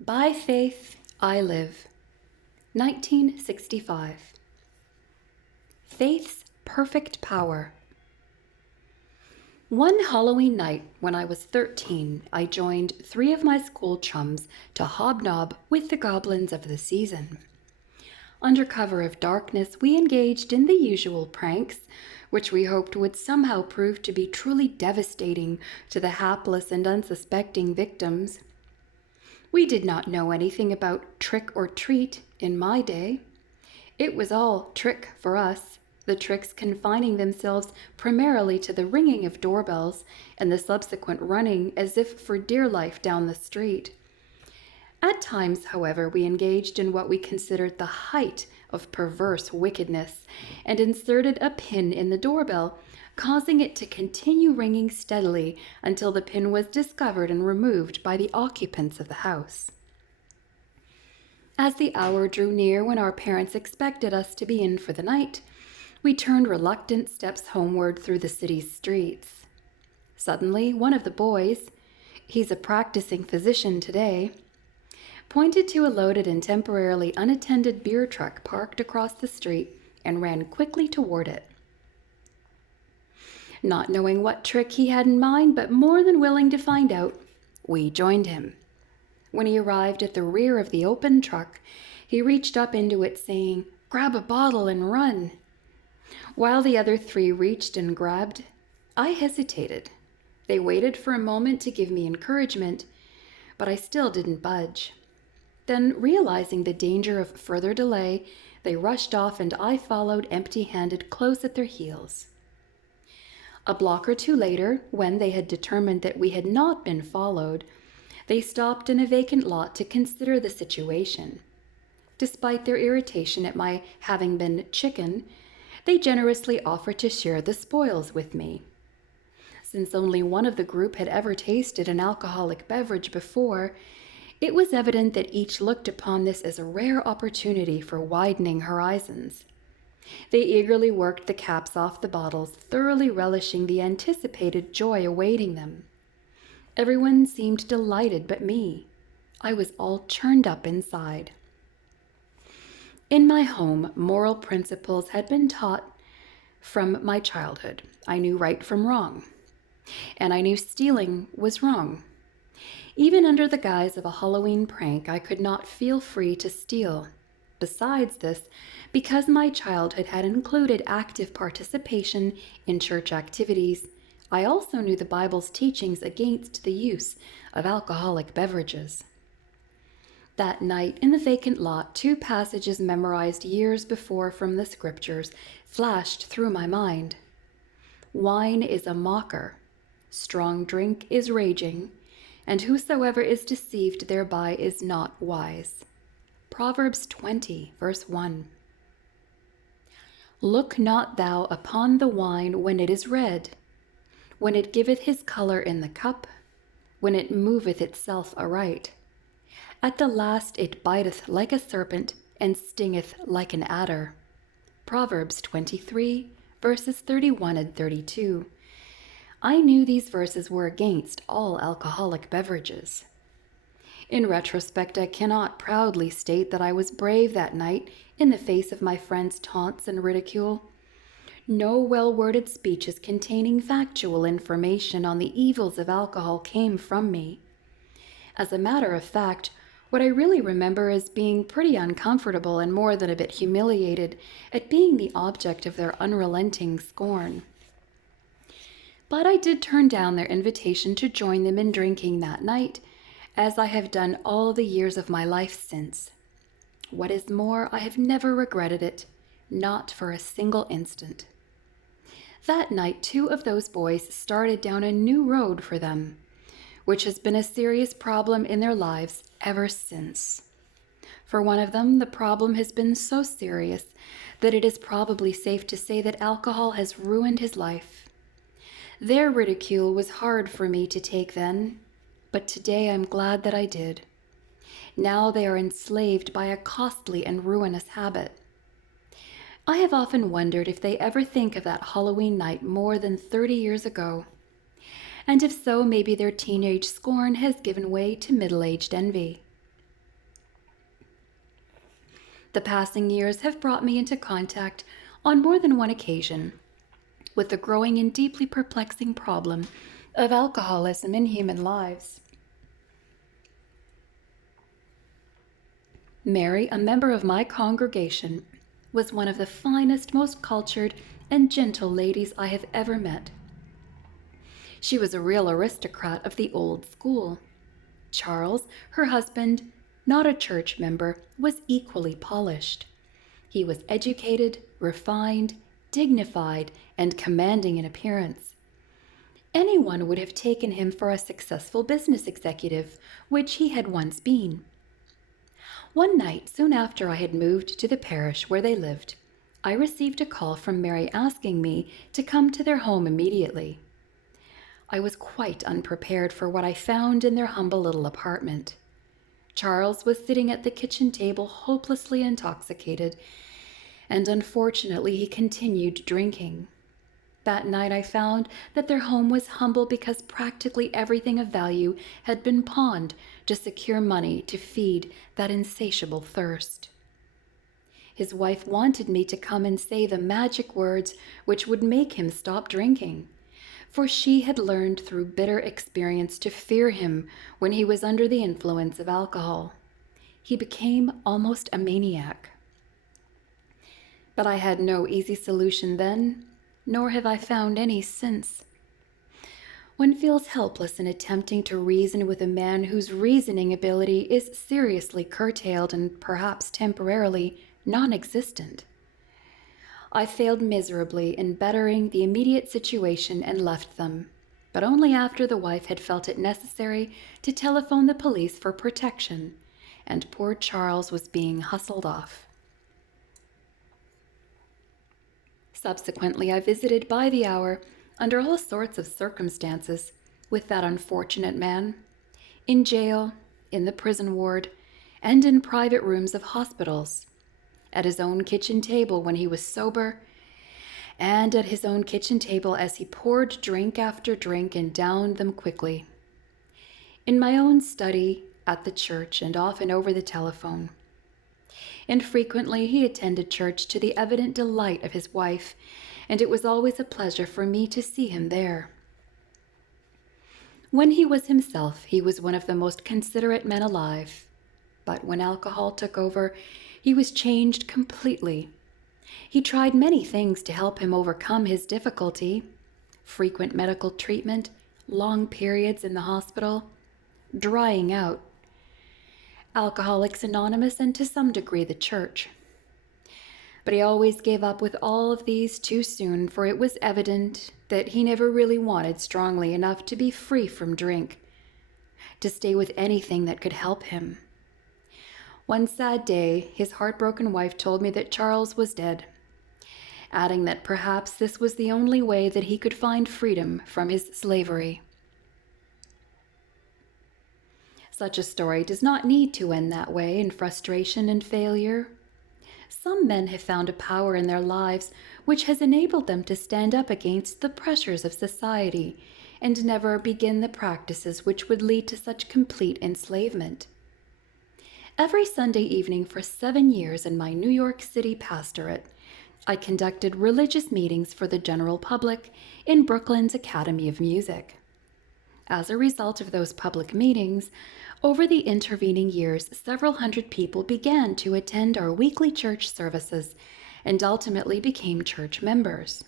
By Faith I Live, 1965. Faith's Perfect Power. One Halloween night when I was 13, I joined 3 of my school chums to hobnob with the goblins of the season. Under cover of darkness, we engaged in the usual pranks, which we hoped would somehow prove to be truly devastating to the hapless and unsuspecting victims. We did not know anything about trick or treat in my day. It was all trick for us, the tricks confining themselves primarily to the ringing of doorbells and the subsequent running as if for dear life down the street. At times, however, we engaged in what we considered the height of perverse wickedness and inserted a pin in the doorbell, causing it to continue ringing steadily until the pin was discovered and removed by the occupants of the house. As the hour drew near when our parents expected us to be in for the night, we turned reluctant steps homeward through the city's streets. Suddenly, one of the boys, he's a practicing physician today, pointed to a loaded and temporarily unattended beer truck parked across the street and ran quickly toward it. Not knowing what trick he had in mind, but more than willing to find out, we joined him. When he arrived at the rear of the open truck, he reached up into it saying, "Grab a bottle and run." While the other 3 reached and grabbed, I hesitated. They waited for a moment to give me encouragement, but I still didn't budge. Then, realizing the danger of further delay, they rushed off and I followed empty-handed close at their heels. A block or 2 later, when they had determined that we had not been followed, they stopped in a vacant lot to consider the situation. Despite their irritation at my having been chicken, they generously offered to share the spoils with me. Since only one of the group had ever tasted an alcoholic beverage before, it was evident that each looked upon this as a rare opportunity for widening horizons. They eagerly worked the caps off the bottles, thoroughly relishing the anticipated joy awaiting them. Everyone seemed delighted but me. I was all churned up inside. In my home, moral principles had been taught from my childhood. I knew right from wrong, and I knew stealing was wrong. Even under the guise of a Halloween prank, I could not feel free to steal. Besides this, because my childhood had included active participation in church activities, I also knew the Bible's teachings against the use of alcoholic beverages. That night, in the vacant lot, 2 passages memorized years before from the scriptures flashed through my mind. Wine is a mocker, strong drink is raging, and whosoever is deceived thereby is not wise. Proverbs 20, verse 1. Look not thou upon the wine when it is red, when it giveth his color in the cup, when it moveth itself aright. At the last it biteth like a serpent, and stingeth like an adder. Proverbs 23, verses 31 and 32. I knew these verses were against all alcoholic beverages. In retrospect, I cannot proudly state that I was brave that night in the face of my friends' taunts and ridicule. No well-worded speeches containing factual information on the evils of alcohol came from me. As a matter of fact, what I really remember is being pretty uncomfortable and more than a bit humiliated at being the object of their unrelenting scorn. But I did turn down their invitation to join them in drinking that night, as I have done all the years of my life since. What is more, I have never regretted it, not for a single instant. That night, 2 of those boys started down a new road for them, which has been a serious problem in their lives ever since. For one of them, the problem has been so serious that it is probably safe to say that alcohol has ruined his life. Their ridicule was hard for me to take then, but today I'm glad that I did. Now they are enslaved by a costly and ruinous habit. I have often wondered if they ever think of that Halloween night more than 30 years ago. And if so, maybe their teenage scorn has given way to middle-aged envy. The passing years have brought me into contact on more than one occasion with the growing and deeply perplexing problem of alcoholism in human lives. Mary, a member of my congregation, was one of the finest, most cultured, and gentle ladies I have ever met. She was a real aristocrat of the old school. Charles, her husband, not a church member, was equally polished. He was educated, refined, dignified, and commanding in appearance. Anyone would have taken him for a successful business executive, which he had once been. One night, soon after I had moved to the parish where they lived, I received a call from Mary asking me to come to their home immediately. I was quite unprepared for what I found in their humble little apartment. Charles was sitting at the kitchen table hopelessly intoxicated, and unfortunately he continued drinking. That night I found that their home was humble because practically everything of value had been pawned to secure money to feed that insatiable thirst. His wife wanted me to come and say the magic words which would make him stop drinking, for she had learned through bitter experience to fear him when he was under the influence of alcohol. He became almost a maniac. But I had no easy solution then, nor have I found any since. One feels helpless in attempting to reason with a man whose reasoning ability is seriously curtailed and perhaps temporarily non-existent. I failed miserably in bettering the immediate situation and left them, but only after the wife had felt it necessary to telephone the police for protection, and poor Charles was being hustled off. Subsequently, I visited by the hour, under all sorts of circumstances, with that unfortunate man, in jail, in the prison ward, and in private rooms of hospitals, at his own kitchen table when he was sober, and at his own kitchen table as he poured drink after drink and downed them quickly, in my own study, at the church, and often over the telephone. And frequently he attended church to the evident delight of his wife, and it was always a pleasure for me to see him there. When he was himself, he was one of the most considerate men alive, but when alcohol took over, he was changed completely. He tried many things to help him overcome his difficulty: frequent medical treatment, long periods in the hospital, drying out, Alcoholics Anonymous, and to some degree the church. But he always gave up with all of these too soon, for it was evident that he never really wanted strongly enough to be free from drink, to stay with anything that could help him. One sad day, his heartbroken wife told me that Charles was dead, adding that perhaps this was the only way that he could find freedom from his slavery. Such a story does not need to end that way, in frustration and failure. Some men have found a power in their lives which has enabled them to stand up against the pressures of society and never begin the practices which would lead to such complete enslavement. Every Sunday evening for 7 years in my New York City pastorate, I conducted religious meetings for the general public in Brooklyn's Academy of Music. As a result of those public meetings, over the intervening years, several hundred people began to attend our weekly church services and ultimately became church members.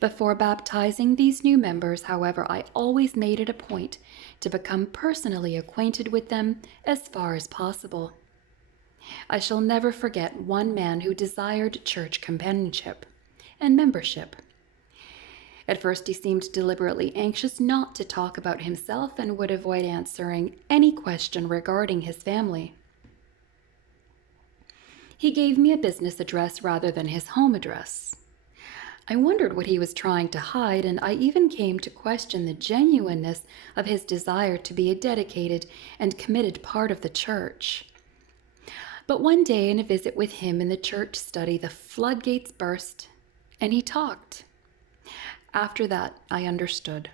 Before baptizing these new members, however, I always made it a point to become personally acquainted with them as far as possible. I shall never forget one man who desired church companionship and membership. At first, he seemed deliberately anxious not to talk about himself and would avoid answering any question regarding his family. He gave me a business address rather than his home address. I wondered what he was trying to hide, and I even came to question the genuineness of his desire to be a dedicated and committed part of the church. But one day, in a visit with him in the church study, the floodgates burst, and he talked. After that, I understood.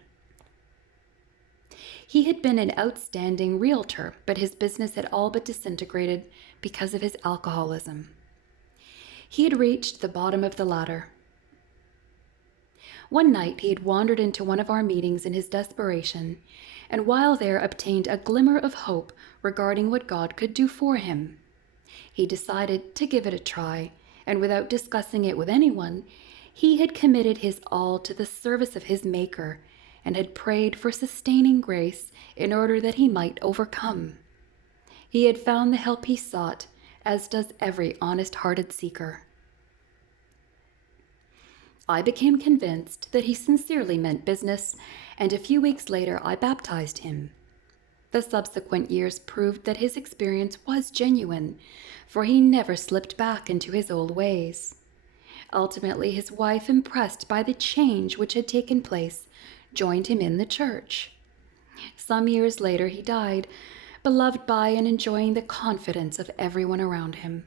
He had been an outstanding realtor, but his business had all but disintegrated because of his alcoholism. He had reached the bottom of the ladder. One night he had wandered into one of our meetings in his desperation, and while there obtained a glimmer of hope regarding what God could do for him. He decided to give it a try, and without discussing it with anyone, he had committed his all to the service of his Maker and had prayed for sustaining grace in order that he might overcome. He had found the help he sought, as does every honest-hearted seeker. I became convinced that he sincerely meant business, and a few weeks later I baptized him. The subsequent years proved that his experience was genuine, for he never slipped back into his old ways. Ultimately, his wife, impressed by the change which had taken place, joined him in the church. Some years later he died, beloved by and enjoying the confidence of everyone around him.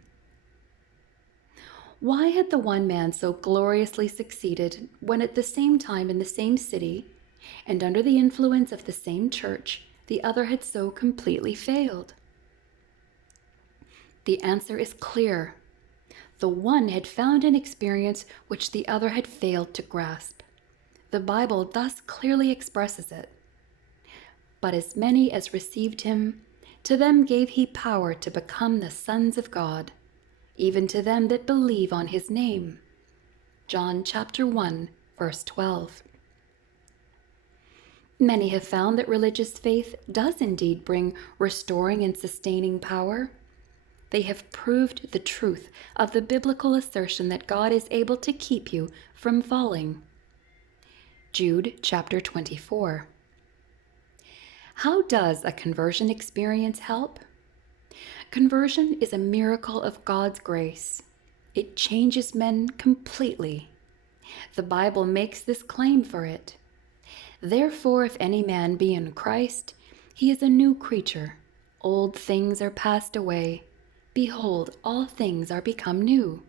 Why had the one man so gloriously succeeded when at the same time in the same city and under the influence of the same church, the other had so completely failed? The answer is clear. The one had found an experience which the other had failed to grasp. The Bible thus clearly expresses it. But as many as received him, to them gave he power to become the sons of God, even to them that believe on his name. John chapter 1, verse 12. Many have found that religious faith does indeed bring restoring and sustaining power. They have proved the truth of the biblical assertion that God is able to keep you from falling. Jude chapter 24. How does a conversion experience help? Conversion is a miracle of God's grace. It changes men completely. The Bible makes this claim for it. Therefore, if any man be in Christ, he is a new creature. Old things are passed away. Behold, all things are become new.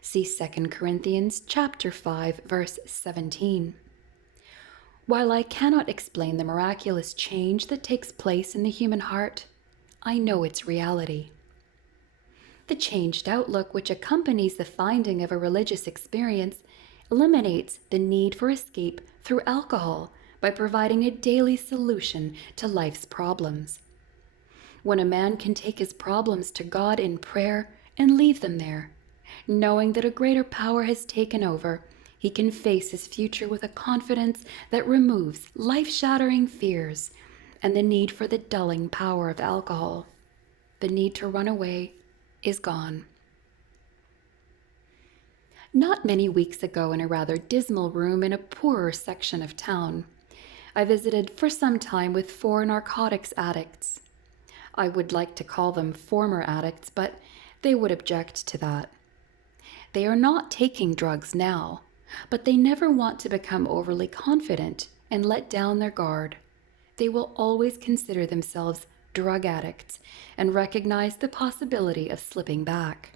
See 2 Corinthians chapter 5, verse 17. While I cannot explain the miraculous change that takes place in the human heart, I know its reality. The changed outlook which accompanies the finding of a religious experience eliminates the need for escape through alcohol by providing a daily solution to life's problems. When a man can take his problems to God in prayer and leave them there, knowing that a greater power has taken over, he can face his future with a confidence that removes life-shattering fears and the need for the dulling power of alcohol. The need to run away is gone. Not many weeks ago, in a rather dismal room in a poorer section of town, I visited for some time with 4 narcotics addicts. I would like to call them former addicts, but they would object to that. They are not taking drugs now, but they never want to become overly confident and let down their guard. They will always consider themselves drug addicts and recognize the possibility of slipping back.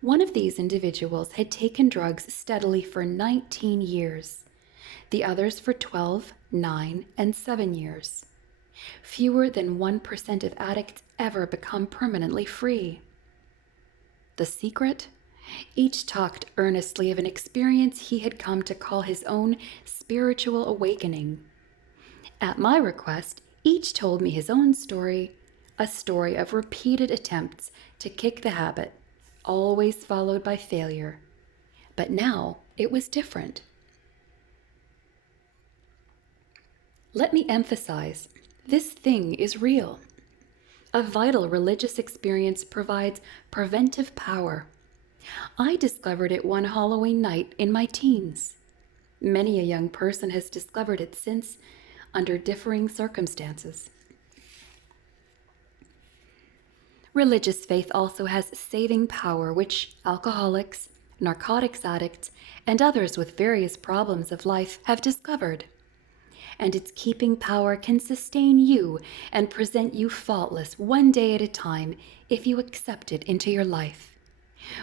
One of these individuals had taken drugs steadily for 19 years, the others for 12, 9, and 7 years. Fewer than 1% of addicts ever become permanently free. The secret? Each talked earnestly of an experience he had come to call his own spiritual awakening. At my request, each told me his own story, a story of repeated attempts to kick the habit, always followed by failure. But now it was different. Let me emphasize, this thing is real. A vital religious experience provides preventive power. I discovered it one Halloween night in my teens. Many a young person has discovered it since, under differing circumstances. Religious faith also has saving power, which alcoholics, narcotics addicts, and others with various problems of life have discovered. And its keeping power can sustain you and present you faultless one day at a time if you accept it into your life.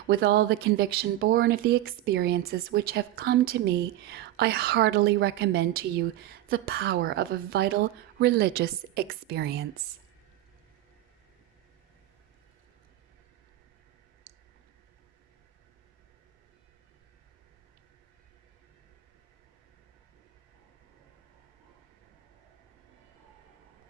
With all the conviction born of the experiences which have come to me, I heartily recommend to you the power of a vital religious experience.